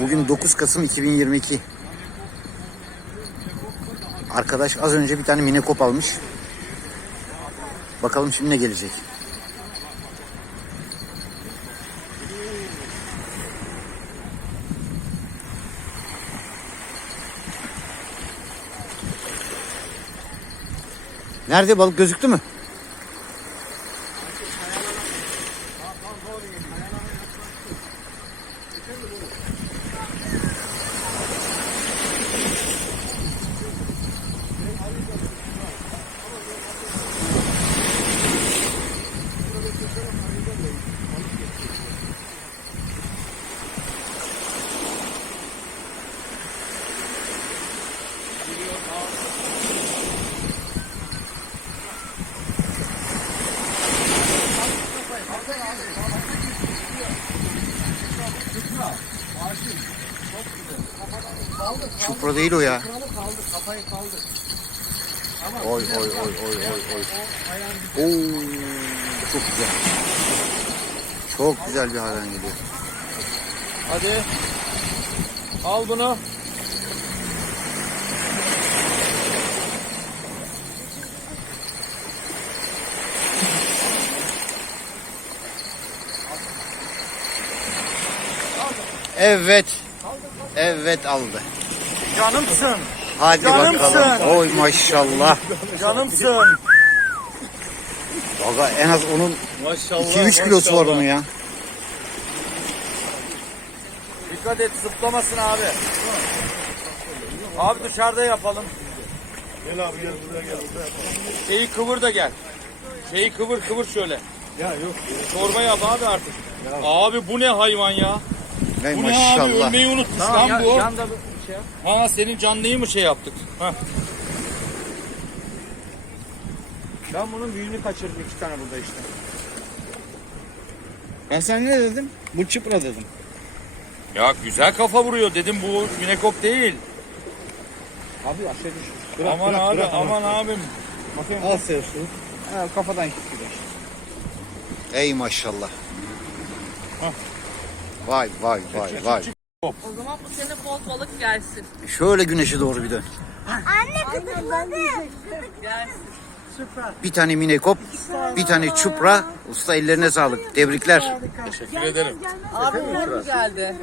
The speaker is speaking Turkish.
Bugün 9 Kasım 2022. Arkadaş az önce bir tane minekop almış. Bakalım şimdi ne gelecek. Nerede balık gözüktü mü? Çupra değil o ya. Oy oy oy oy oy oy. Oo, çok güzel. Çok güzel bir hayvan geliyor. Hadi. Al bunu. Evet. Evet aldı. Canımsın. Hadi Canımsın. bakalım. Oy maşallah. Canımsın. Valla en az onun Maşallah. 2-3 kilosu var onun ya. Dikkat et zıplamasın abi. Abi dışarıda yapalım. Gel abi gel buraya gel. Şeyi kıvır da gel. Şeyi kıvır kıvır şöyle. Ya yok. Çorba yap abi artık. Abi bu ne hayvan ya? Ey Bu ne abi maşallah. ölmeyi unutmuş lan bu. Ha senin canlıyı mı şey yaptık? Ha. Ben bunun büyüğünü kaçırdım iki tane burada işte. Ben sana ne dedim? Bu çıpra dedim. Ya güzel kafa vuruyor dedim bu minekop değil. Abi aşağı düş. aman abi aman abim. Al sevsu. Ha, kafadan gitti. Ey maşallah. Vay vay vay vay. O zaman bu sene bol balık gelsin. Şöyle güneşe doğru bir dön. Gelsin. Bir tane minekop, bir tane çupra. Usta ellerine sağlık. Tebrikler. Teşekkür ederim. Abi geldi.